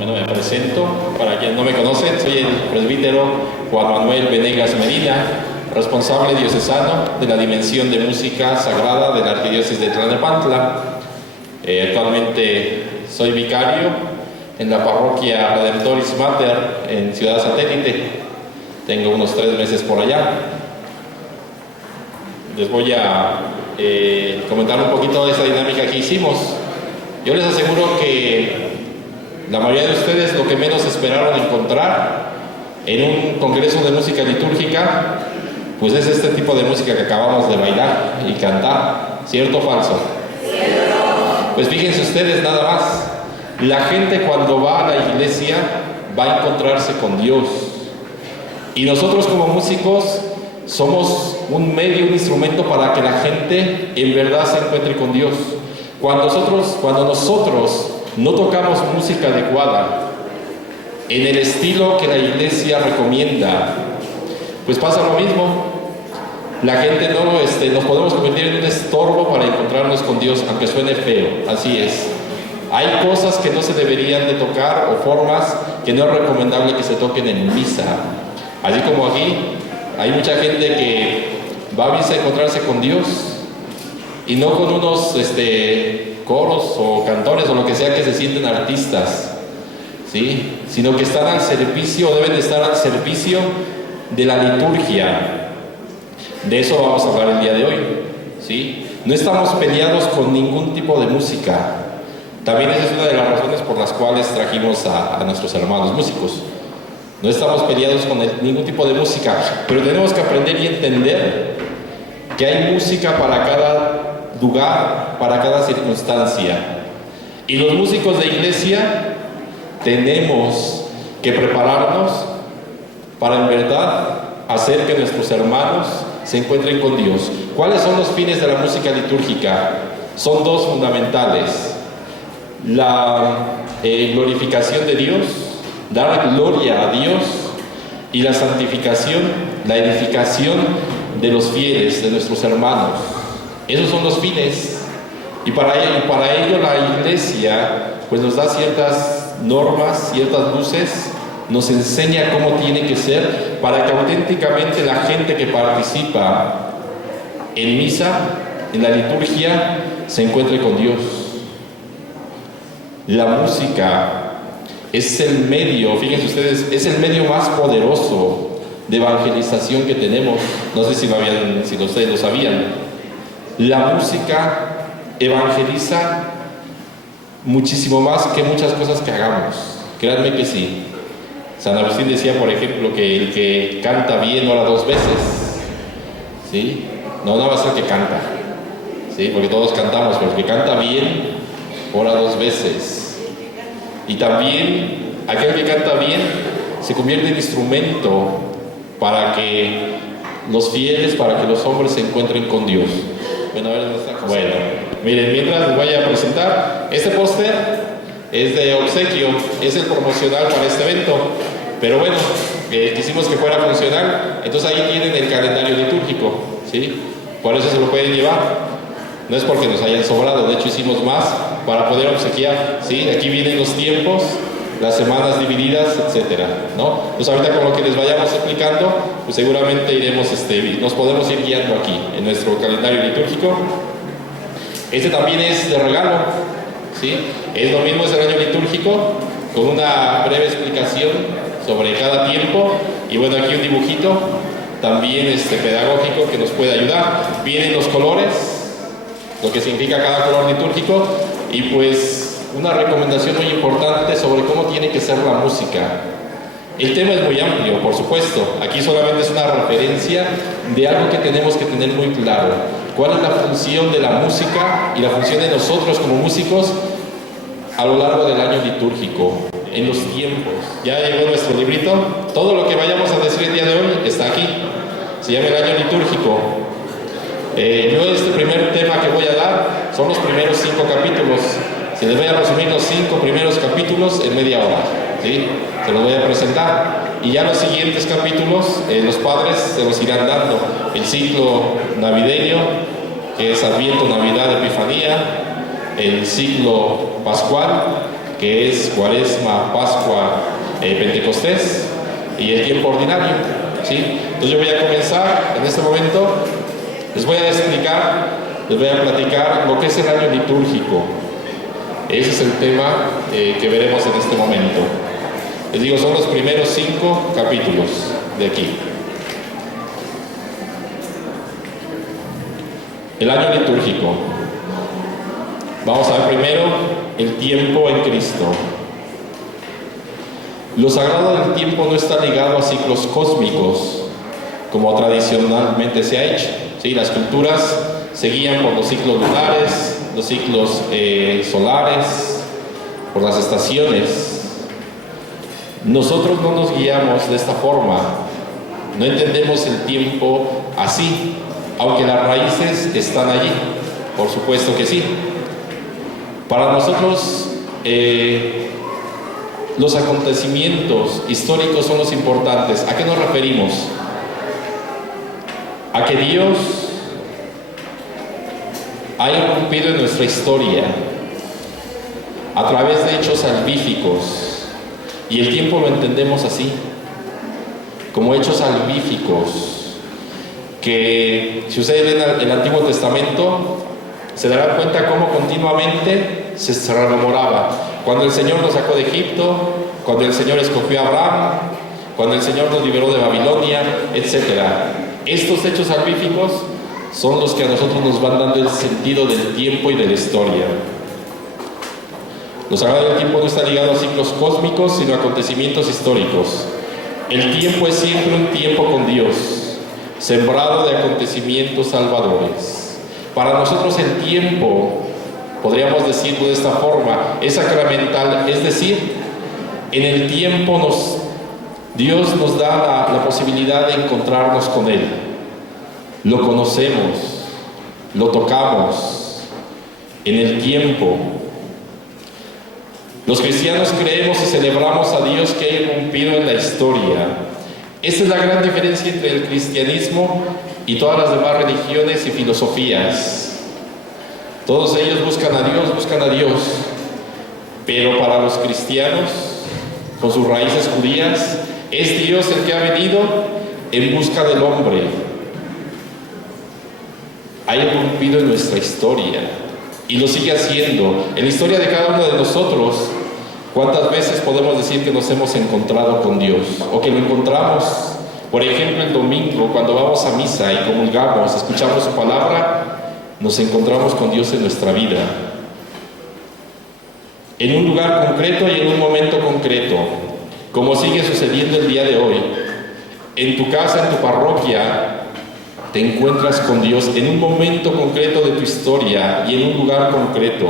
Bueno, me presento, para quien no me conocen, soy el presbítero Juan Manuel Venegas Medina, responsable diocesano de la Dimensión de Música Sagrada de la Arquidiócesis de Tlalnepantla. Actualmente soy vicario en la parroquia Redemptoris Mater en Ciudad Satélite. Tengo unos 3 meses por allá. Les voy a comentar un poquito de esta dinámica que hicimos. Yo les aseguro que la mayoría de ustedes lo que menos esperaron encontrar en un congreso de música litúrgica, pues es este tipo de música que acabamos de bailar y cantar. ¿Cierto o falso? Cierto. Pues fíjense ustedes nada más, la gente cuando va a la iglesia va a encontrarse con Dios. Y nosotros como músicos somos un medio, un instrumento para que la gente en verdad se encuentre con Dios. Cuando nosotros no tocamos música adecuada en el estilo que la iglesia recomienda, pues pasa lo mismo. La gente nos podemos convertir en un estorbo para encontrarnos con Dios, aunque suene feo, así es. Hay cosas que no se deberían de tocar o formas que no es recomendable que se toquen en misa. Así como aquí hay mucha gente que va a misa a encontrarse con Dios y no con unos coros o cantores o lo que sea que se sienten artistas, ¿sí? Sino que están al servicio, deben de estar al servicio de la liturgia. De eso vamos a hablar el día de hoy, ¿sí? No estamos peleados con ningún tipo de música. También esa es una de las razones por las cuales trajimos a nuestros hermanos músicos. No estamos peleados con ningún tipo de música, pero tenemos que aprender y entender que hay música para cada lugar, para cada circunstancia. Y los músicos de iglesia tenemos que prepararnos para en verdad hacer que nuestros hermanos se encuentren con Dios. ¿Cuáles son los fines de la música litúrgica? Son 2 fundamentales: la glorificación de Dios, dar gloria a Dios, y la santificación, la edificación de los fieles, de nuestros hermanos. Esos son los fines. Y para ello la iglesia pues nos da ciertas normas, ciertas luces, nos enseña cómo tiene que ser para que auténticamente la gente que participa en misa, en la liturgia, se encuentre con Dios. La música es el medio, fíjense ustedes, es el medio más poderoso de evangelización que tenemos. No sé si ustedes lo sabían. La música evangeliza muchísimo más que muchas cosas que hagamos. Créanme que sí. San Agustín decía, por ejemplo, que el que canta bien ora 2 veces. ¿Sí? No nada más el que canta. ¿Sí? Porque todos cantamos, pero el que canta bien ora 2 veces. Y también aquel que canta bien se convierte en instrumento para que los fieles, para que los hombres se encuentren con Dios. Bueno, miren, mientras les voy a presentar, este póster es de obsequio, es el promocional para este evento, pero bueno, quisimos que fuera funcional, entonces ahí tienen el calendario litúrgico, ¿sí? Por eso se lo pueden llevar, no es porque nos hayan sobrado, de hecho hicimos más para poder obsequiar, ¿sí? Aquí vienen los tiempos, las semanas divididas, etcétera, ¿no? Pues ahorita con lo que les vayamos explicando, pues seguramente nos podemos ir guiando aquí en nuestro calendario litúrgico. Este también es de regalo, ¿sí? Es lo mismo, es el año litúrgico, con una breve explicación sobre cada tiempo, y bueno, aquí un dibujito, también pedagógico que nos puede ayudar. Vienen los colores, lo que significa cada color litúrgico, y pues una recomendación muy importante sobre cómo tiene que ser la música. El tema es muy amplio, por supuesto. Aquí solamente es una referencia de algo que tenemos que tener muy claro. ¿Cuál es la función de la música y la función de nosotros como músicos a lo largo del año litúrgico, en los tiempos? Ya llegó nuestro librito. Todo lo que vayamos a decir el día de hoy está aquí. Se llama el año litúrgico. Yo este primer tema que voy a dar son los primeros 5 capítulos. Se les voy a resumir los 5 primeros capítulos en media hora, ¿sí? Se los voy a presentar. Y ya los siguientes capítulos, los padres se los irán dando. El ciclo navideño, que es Adviento, Navidad, Epifanía. El ciclo pascual, que es Cuaresma, Pascua, Pentecostés y el tiempo ordinario, ¿sí? Entonces yo voy a comenzar en este momento, les voy a explicar, les voy a platicar lo que es el año litúrgico. Ese es el tema que veremos en este momento. Les digo, son los primeros 5 capítulos de aquí. El año litúrgico. Vamos a ver primero el tiempo en Cristo. Lo sagrado del tiempo no está ligado a ciclos cósmicos, como tradicionalmente se ha hecho, ¿sí? Las culturas se guían por los ciclos lunares, los ciclos solares, por las estaciones. Nosotros no nos guiamos de esta forma, no entendemos el tiempo así, aunque las raíces están allí, por supuesto que sí. Para nosotros, los acontecimientos históricos son los importantes. ¿A qué nos referimos? A que Dios ha irrumpido en nuestra historia a través de hechos salvíficos. Y el tiempo lo entendemos así, como hechos salvíficos, que si ustedes ven el Antiguo Testamento, se darán cuenta cómo continuamente se rememoraba. Cuando el Señor nos sacó de Egipto, cuando el Señor escogió a Abraham, cuando el Señor nos liberó de Babilonia, etc. Estos hechos salvíficos son los que a nosotros nos van dando el sentido del tiempo y de la historia. Lo sagrado del tiempo no está ligado a ciclos cósmicos, sino a acontecimientos históricos. El tiempo es siempre un tiempo con Dios, sembrado de acontecimientos salvadores. Para nosotros el tiempo, podríamos decirlo de esta forma, es sacramental, es decir, en el tiempo Dios nos da la posibilidad de encontrarnos con Él. Lo conocemos, lo tocamos en el tiempo. Los cristianos creemos y celebramos a Dios que ha irrumpido en la historia. Esta es la gran diferencia entre el cristianismo y todas las demás religiones y filosofías. Todos ellos buscan a Dios, pero para los cristianos, con sus raíces judías, es Dios el que ha venido en busca del hombre. Ha irrumpido en nuestra historia y lo sigue haciendo. En la historia de cada uno de nosotros, ¿cuántas veces podemos decir que nos hemos encontrado con Dios? O que lo encontramos, por ejemplo, el domingo, cuando vamos a misa y comulgamos, escuchamos su palabra, nos encontramos con Dios en nuestra vida. En un lugar concreto y en un momento concreto, como sigue sucediendo el día de hoy. En tu casa, en tu parroquia, te encuentras con Dios en un momento concreto de tu historia y en un lugar concreto.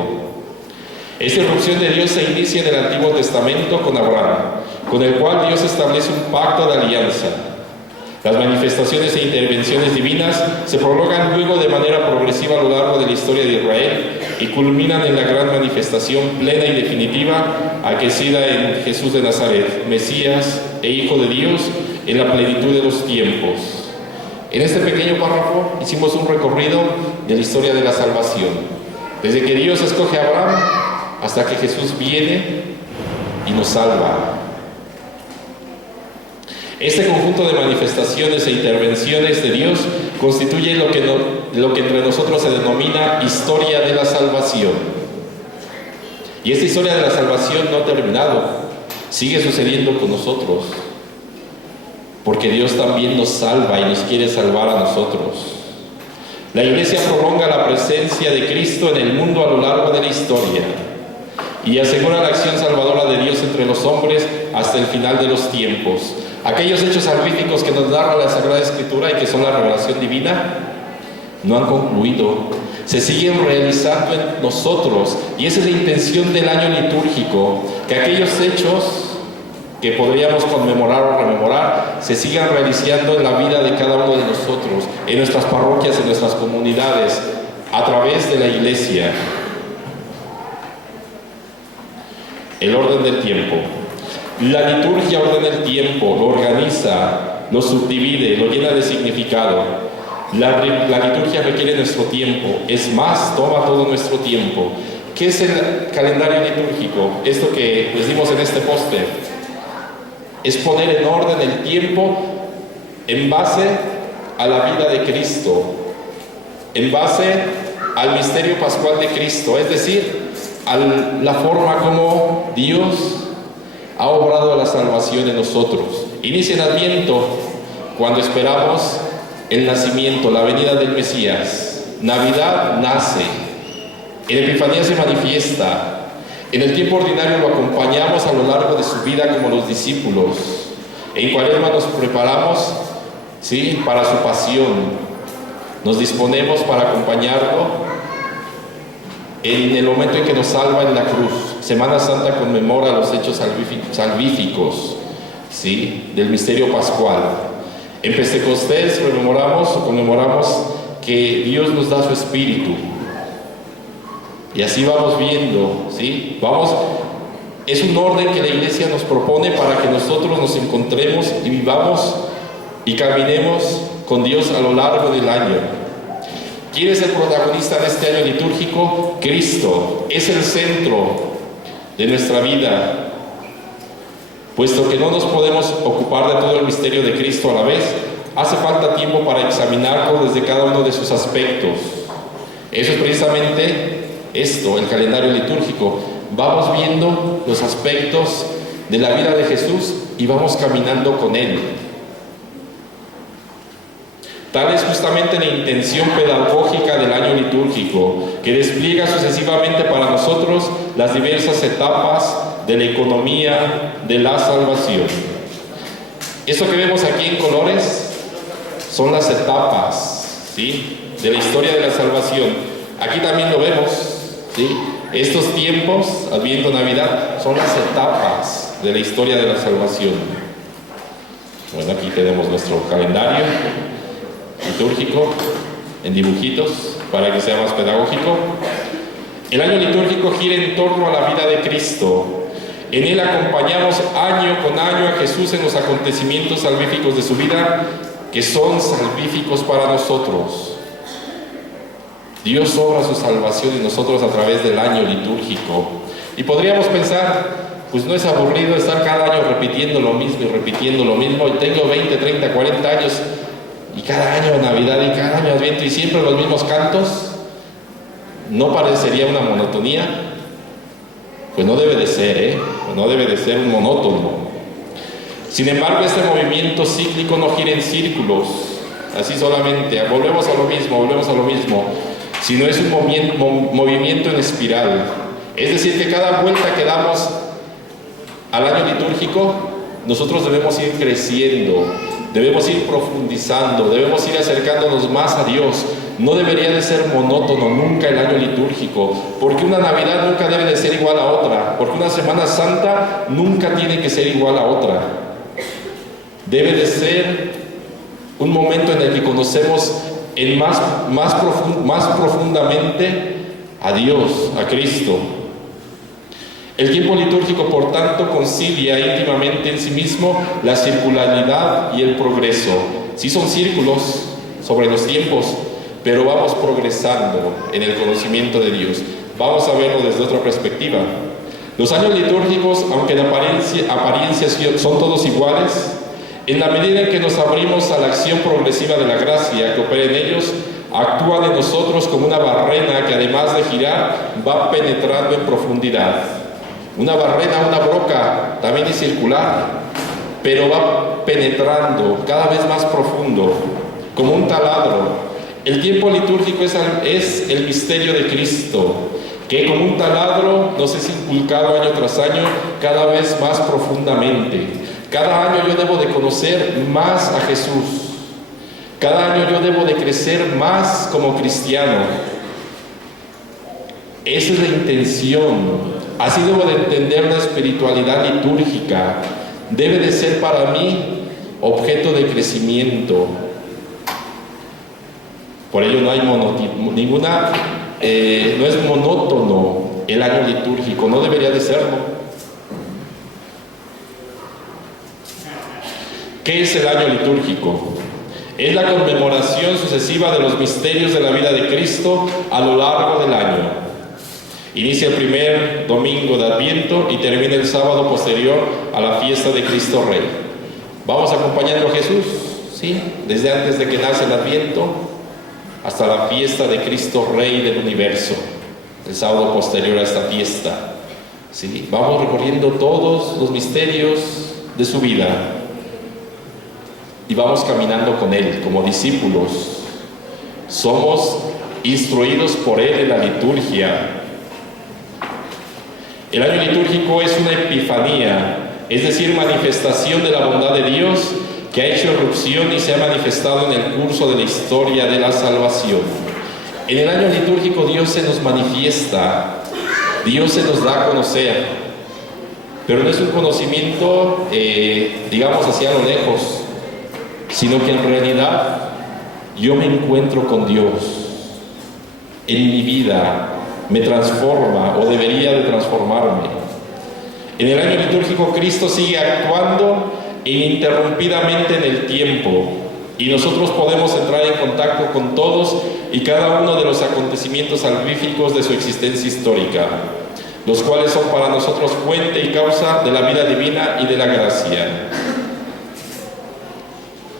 Esta irrupción de Dios se inicia en el Antiguo Testamento con Abraham, con el cual Dios establece un pacto de alianza. Las manifestaciones e intervenciones divinas se prolongan luego de manera progresiva a lo largo de la historia de Israel y culminan en la gran manifestación plena y definitiva aquecida en Jesús de Nazaret, Mesías e Hijo de Dios en la plenitud de los tiempos. En este pequeño párrafo hicimos un recorrido de la historia de la salvación, desde que Dios escoge a Abraham hasta que Jesús viene y nos salva. Este conjunto de manifestaciones e intervenciones de Dios constituye lo que entre nosotros se denomina historia de la salvación. Y esta historia de la salvación no ha terminado, sigue sucediendo con nosotros, porque Dios también nos salva y nos quiere salvar a nosotros. La Iglesia prolonga la presencia de Cristo en el mundo a lo largo de la historia y asegura la acción salvadora de Dios entre los hombres hasta el final de los tiempos. Aquellos hechos salvíficos que nos narra la Sagrada Escritura y que son la revelación divina, no han concluido, se siguen realizando en nosotros, y esa es la intención del año litúrgico, que aquellos hechos que podríamos conmemorar o rememorar se sigan realizando en la vida de cada uno de nosotros, en nuestras parroquias, en nuestras comunidades, a través de la Iglesia. El orden del tiempo. La liturgia ordena el tiempo, lo organiza, lo subdivide, lo llena de significado. La liturgia requiere nuestro tiempo, es más, toma todo nuestro tiempo. ¿Qué es el calendario litúrgico? Esto que les dimos en este póster. Es poner en orden el tiempo en base a la vida de Cristo, en base al misterio pascual de Cristo, es decir, a la forma como Dios ha obrado la salvación en nosotros. Inicia el Adviento cuando esperamos el nacimiento, la venida del Mesías. Navidad nace, en Epifanía se manifiesta, en el tiempo ordinario lo acompañamos a lo largo de su vida como los discípulos. En Cuaresma nos preparamos, ¿sí?, para su pasión. Nos disponemos para acompañarlo en el momento en que nos salva en la cruz. Semana Santa conmemora los hechos salvíficos, ¿sí?, del misterio pascual. En Pentecostés conmemoramos que Dios nos da su Espíritu. Y así vamos viendo, ¿sí? Es un orden que la Iglesia nos propone para que nosotros nos encontremos y vivamos y caminemos con Dios a lo largo del año. ¿Quién es el protagonista de este año litúrgico? Cristo. Es el centro de nuestra vida. Puesto que no nos podemos ocupar de todo el misterio de Cristo a la vez, hace falta tiempo para examinarlo desde cada uno de sus aspectos. Eso es precisamente esto, el calendario litúrgico. Vamos viendo los aspectos de la vida de Jesús y vamos caminando con Él. Tal es justamente la intención pedagógica del año litúrgico, que despliega sucesivamente para nosotros las diversas etapas de la economía de la salvación. Esto que vemos aquí en colores son las etapas, ¿sí?, de la historia de la salvación. Aquí también lo vemos, ¿sí? Estos tiempos, Adviento, Navidad, son las etapas de la historia de la salvación. Bueno, aquí tenemos nuestro calendario litúrgico en dibujitos para que sea más pedagógico. El año litúrgico gira en torno a la vida de Cristo. En él acompañamos año con año a Jesús en los acontecimientos salvíficos de su vida, que son salvíficos para nosotros. Dios obra su salvación en nosotros a través del año litúrgico. Y podríamos pensar, pues no es aburrido estar cada año repitiendo lo mismo y repitiendo lo mismo. Y tengo 20, 30, 40 años y cada año Navidad y cada año Adviento y siempre los mismos cantos. ¿No parecería una monotonía? Pues no debe de ser, no debe de ser un monótono. Sin embargo, este movimiento cíclico no gira en círculos, así solamente, volvemos a lo mismo, sino es un movimiento en espiral. Es decir, que cada vuelta que damos al año litúrgico, nosotros debemos ir creciendo, debemos ir profundizando, debemos ir acercándonos más a Dios. No debería de ser monótono nunca el año litúrgico, porque una Navidad nunca debe de ser igual a otra, porque una Semana Santa nunca tiene que ser igual a otra. Debe de ser un momento en el que conocemos más profundamente a Dios, a Cristo. El tiempo litúrgico, por tanto, concilia íntimamente en sí mismo la circularidad y el progreso. Sí son círculos sobre los tiempos, pero vamos progresando en el conocimiento de Dios. Vamos a verlo desde otra perspectiva. Los años litúrgicos, aunque en apariencia son todos iguales, en la medida en que nos abrimos a la acción progresiva de la gracia que opera en ellos, actúan en nosotros como una barrena que, además de girar, va penetrando en profundidad. Una barrena, una broca, también es circular, pero va penetrando cada vez más profundo, como un taladro. El tiempo litúrgico es el misterio de Cristo, que como un taladro nos es inculcado año tras año cada vez más profundamente. Cada año yo debo de conocer más a Jesús. Cada año yo debo de crecer más como cristiano. Esa es la intención. Así debo de entender la espiritualidad litúrgica. Debe de ser para mí objeto de crecimiento. Por ello no hay no es monótono el año litúrgico, no debería de serlo. ¿Qué es el año litúrgico? Es la conmemoración sucesiva de los misterios de la vida de Cristo a lo largo del año. Inicia el primer domingo de Adviento y termina el sábado posterior a la fiesta de Cristo Rey. Vamos acompañando a Jesús, ¿sí? Desde antes de que nace el Adviento hasta la fiesta de Cristo Rey del universo, el sábado posterior a esta fiesta, ¿sí? Vamos recorriendo todos los misterios de su vida y vamos caminando con Él como discípulos. Somos instruidos por Él en la liturgia. El año litúrgico es una epifanía, es decir, manifestación de la bondad de Dios que ha hecho irrupción y se ha manifestado en el curso de la historia de la salvación. En el año litúrgico Dios se nos manifiesta, Dios se nos da a conocer, pero no es un conocimiento, digamos, hacia lo lejos, sino que en realidad yo me encuentro con Dios en mi vida, me transforma o debería de transformarme. En el año litúrgico Cristo sigue actuando ininterrumpidamente en el tiempo y nosotros podemos entrar en contacto con todos y cada uno de los acontecimientos salvíficos de su existencia histórica, los cuales son para nosotros fuente y causa de la vida divina y de la gracia.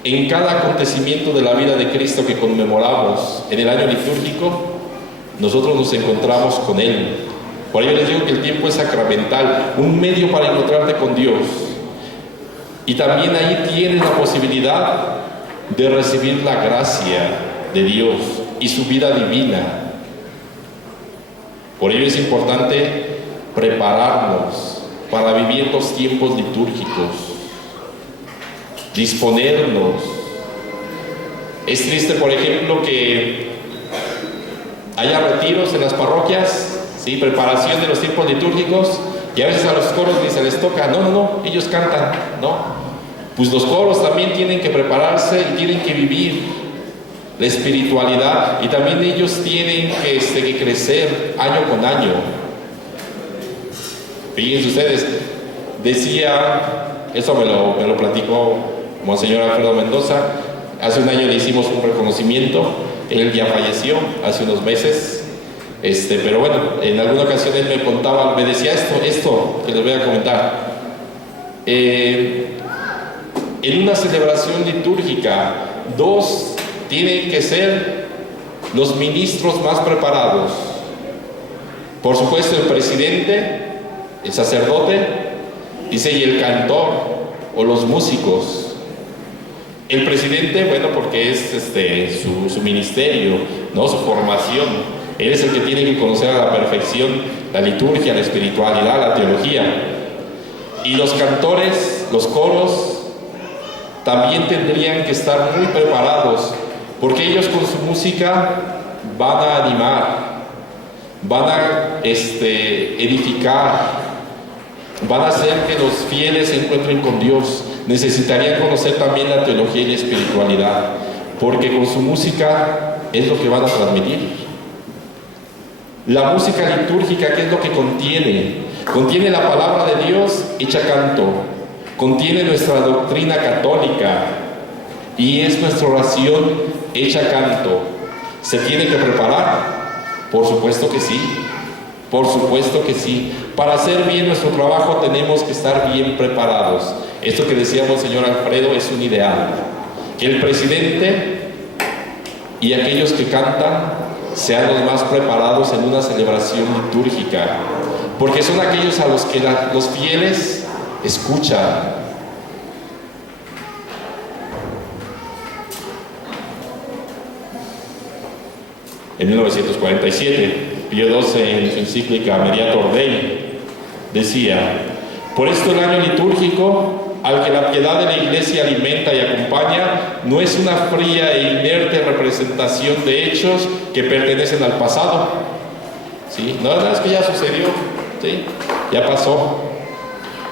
En cada acontecimiento de la vida de Cristo que conmemoramos en el año litúrgico, nosotros nos encontramos con Él. Por ello les digo que el tiempo es sacramental, un medio para encontrarte con Dios. Y también ahí tienes la posibilidad de recibir la gracia de Dios y su vida divina. Por ello es importante prepararnos para vivir los tiempos litúrgicos, disponernos. Es triste, por ejemplo, que haya retiros en las parroquias, ¿sí? Preparación de los tiempos litúrgicos, y a veces a los coros ni se les toca. No, ellos cantan, ¿no? Pues los coros también tienen que prepararse y tienen que vivir la espiritualidad, y también ellos tienen que crecer año con año. Fíjense ustedes, decía, eso me lo platicó Monseñor Alfredo Mendoza, hace un año le hicimos un reconocimiento, él ya falleció hace unos meses, pero bueno, en alguna ocasión él me contaba, me decía esto que les voy a comentar. En una celebración litúrgica, dos tienen que ser los ministros más preparados. Por supuesto, el presidente, el sacerdote, dice, y el cantor o los músicos. El presidente, bueno, porque es su ministerio, ¿no? Su formación. Él es el que tiene que conocer a la perfección la liturgia, la espiritualidad, la teología. Y los cantores, los coros, también tendrían que estar muy preparados, porque ellos con su música van a animar, van a edificar, van a hacer que los fieles se encuentren con Dios. Necesitarían conocer también la teología y la espiritualidad, porque con su música es lo que van a transmitir. La música litúrgica, ¿qué es lo que contiene? Contiene la palabra de Dios hecha canto, contiene nuestra doctrina católica y es nuestra oración hecha canto. ¿Se tiene que preparar? Por supuesto que sí, por supuesto que sí. Para hacer bien nuestro trabajo tenemos que estar bien preparados. Esto que decíamos, señor Alfredo, es un ideal. Que el presidente y aquellos que cantan sean los más preparados en una celebración litúrgica, porque son aquellos a los que los fieles escuchan. En 1947, Pío XII, en su encíclica Mediator Dei, decía: por esto el año litúrgico, al que la piedad de la Iglesia alimenta y acompaña, no es una fría e inerte representación de hechos que pertenecen al pasado. ¿Sí? No, es que ya sucedió, ¿sí? Ya pasó.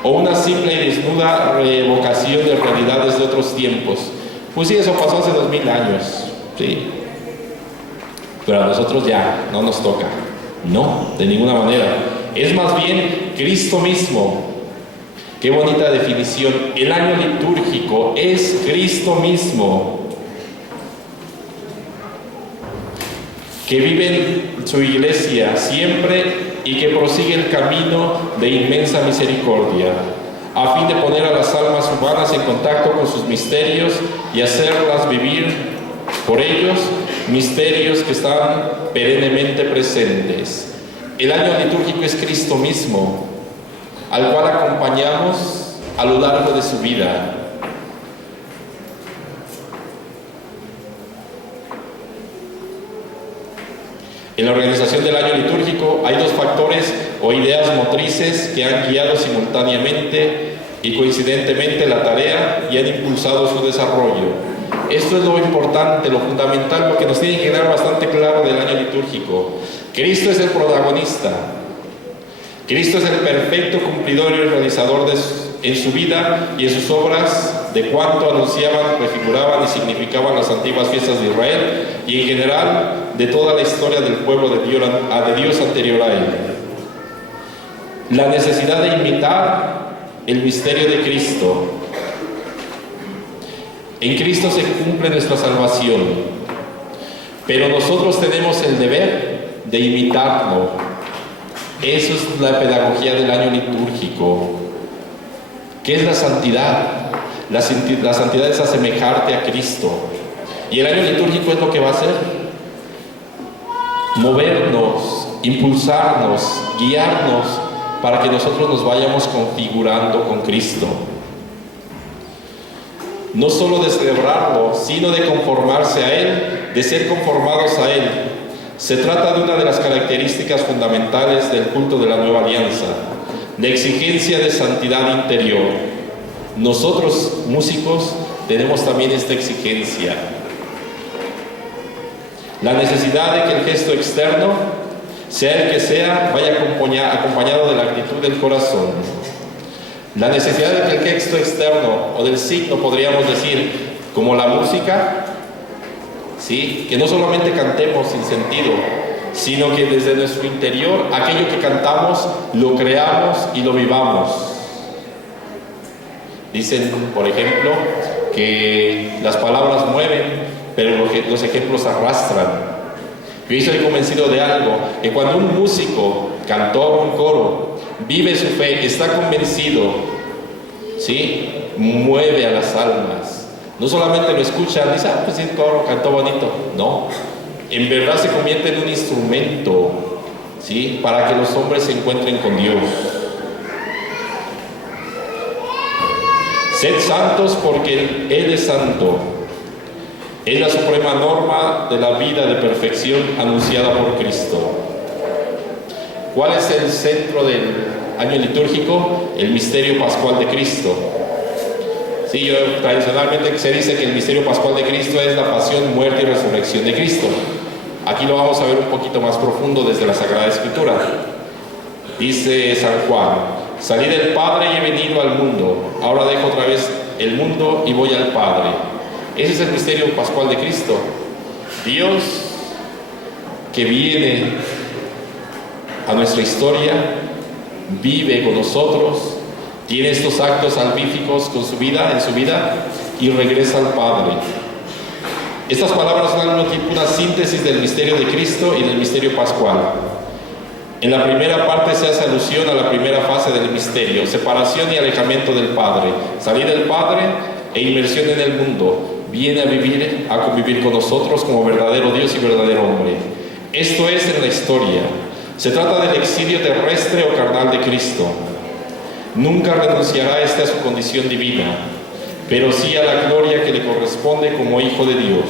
O una simple y desnuda revocación de realidades de otros tiempos. Pues sí, eso pasó hace 2000 años, ¿sí? Pero a nosotros ya no nos toca. No, de ninguna manera. Es más bien Cristo mismo. Qué bonita definición. El año litúrgico es Cristo mismo, que vive en su iglesia siempre y que prosigue el camino de inmensa misericordia, a fin de poner a las almas humanas en contacto con sus misterios y hacerlas vivir por ellos misterios que están perennemente presentes. El año litúrgico es Cristo mismo, al cual acompañamos a lo largo de su vida. En la organización del año litúrgico hay dos factores o ideas motrices que han guiado simultáneamente y coincidentemente la tarea y han impulsado su desarrollo. Esto es lo importante, lo fundamental, lo que nos tiene que quedar bastante claro del año litúrgico. Cristo es el protagonista. Cristo es el perfecto cumplidor y realizador en su vida y en sus obras de cuanto anunciaban, prefiguraban y significaban las antiguas fiestas de Israel y en general de toda la historia del pueblo de Dios anterior a él. La necesidad de imitar el misterio de Cristo. En Cristo se cumple nuestra salvación, pero nosotros tenemos el deber de imitarlo. Eso es la pedagogía del año litúrgico. ¿Qué es la santidad? La santidad es asemejarte a Cristo. Y el año litúrgico es lo que va a hacer: movernos, impulsarnos, guiarnos para que nosotros nos vayamos configurando con Cristo. No solo de celebrarlo, sino de conformarse a Él, de ser conformados a Él. Se trata de una de las características fundamentales del culto de la nueva alianza, la exigencia de santidad interior. Nosotros, músicos, tenemos también esta exigencia. La necesidad de que el gesto externo, sea el que sea, vaya acompañado de la actitud del corazón. La necesidad de que el gesto externo o del signo, podríamos decir, como la música, ¿sí?, que no solamente cantemos sin sentido, sino que desde nuestro interior aquello que cantamos lo creamos y lo vivamos. Dicen, por ejemplo, que las palabras mueven, pero los ejemplos arrastran. Yo estoy convencido de algo, que cuando un músico, cantor, un coro, vive su fe, está convencido, ¿sí?, mueve a las almas. No solamente lo escuchan, dice, pues sí, el coro cantó bonito. No, en verdad se convierte en un instrumento, ¿sí?, para que los hombres se encuentren con Dios. Sed santos porque Él es santo. Es la suprema norma de la vida de perfección anunciada por Cristo. ¿Cuál es el centro del año litúrgico? El misterio pascual de Cristo. Sí, tradicionalmente se dice que el misterio pascual de Cristo es la pasión, muerte y resurrección de Cristo. Aquí lo vamos a ver un poquito más profundo desde la Sagrada Escritura. Dice San Juan: salí del Padre y he venido al mundo, ahora dejo otra vez el mundo y voy al Padre. Ese es el misterio pascual de Cristo. Dios que viene a nuestra historia, vive con nosotros, tiene estos actos salvíficos con su vida, en su vida, y regresa al Padre. Estas palabras son al mismo tiempo una síntesis del misterio de Cristo y del misterio pascual. En la primera parte se hace alusión a la primera fase del misterio: separación y alejamiento del Padre, salir del Padre e inmersión en el mundo. Viene a convivir con nosotros como verdadero Dios y verdadero hombre. Esto es en la historia. Se trata del exilio terrestre o carnal de Cristo. Nunca renunciará a su condición divina, pero sí a la gloria que le corresponde como Hijo de Dios.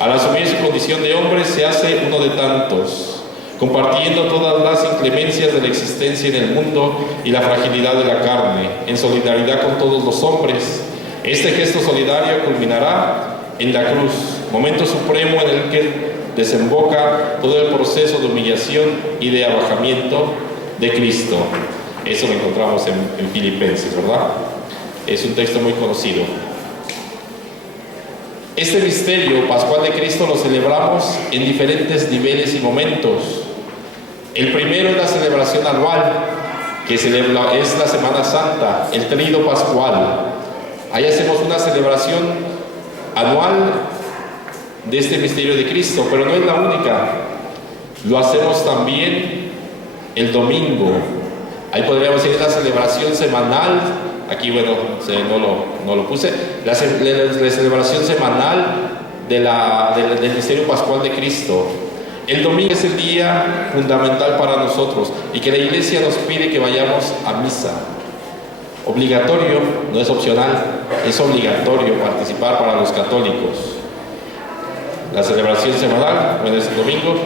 Al asumir su condición de hombre, se hace uno de tantos, compartiendo todas las inclemencias de la existencia en el mundo y la fragilidad de la carne, en solidaridad con todos los hombres. Este gesto solidario culminará en la cruz, momento supremo en el que desemboca todo el proceso de humillación y de abajamiento de Cristo. Eso lo encontramos en Filipenses, ¿verdad? Es un texto muy conocido. Este misterio pascual de Cristo lo celebramos en diferentes niveles y momentos. El primero es la celebración anual, que es la Semana Santa, el Tríodo Pascual. Ahí hacemos una celebración anual de este misterio de Cristo, pero no es la única. Lo hacemos también El domingo, ahí podríamos decir la celebración semanal. Aquí, bueno, no lo puse. La celebración semanal del misterio pascual de Cristo. El domingo es el día fundamental para nosotros y que la Iglesia nos pide que vayamos a misa. Obligatorio, no es opcional, es obligatorio participar para los católicos. La celebración semanal, bueno, es el domingo.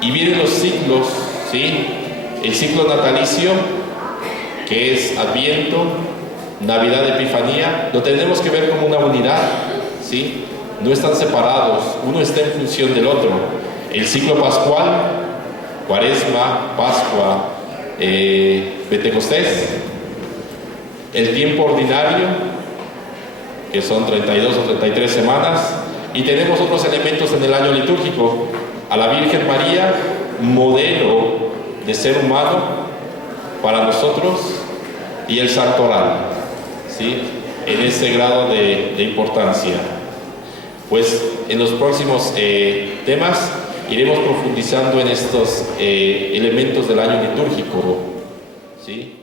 Y vienen los ciclos, ¿sí? El ciclo natalicio, que es Adviento, Navidad, Epifanía, lo tenemos que ver como una unidad, ¿sí? No están separados, uno está en función del otro. El ciclo pascual, Cuaresma, Pascua, Pentecostés. El tiempo ordinario, que son 32 o 33 semanas. Y tenemos otros elementos en el año litúrgico. A la Virgen María, modelo de ser humano para nosotros, y el Santoral, ¿sí? En ese grado de importancia. Pues en los próximos temas iremos profundizando en estos elementos del año litúrgico, ¿sí?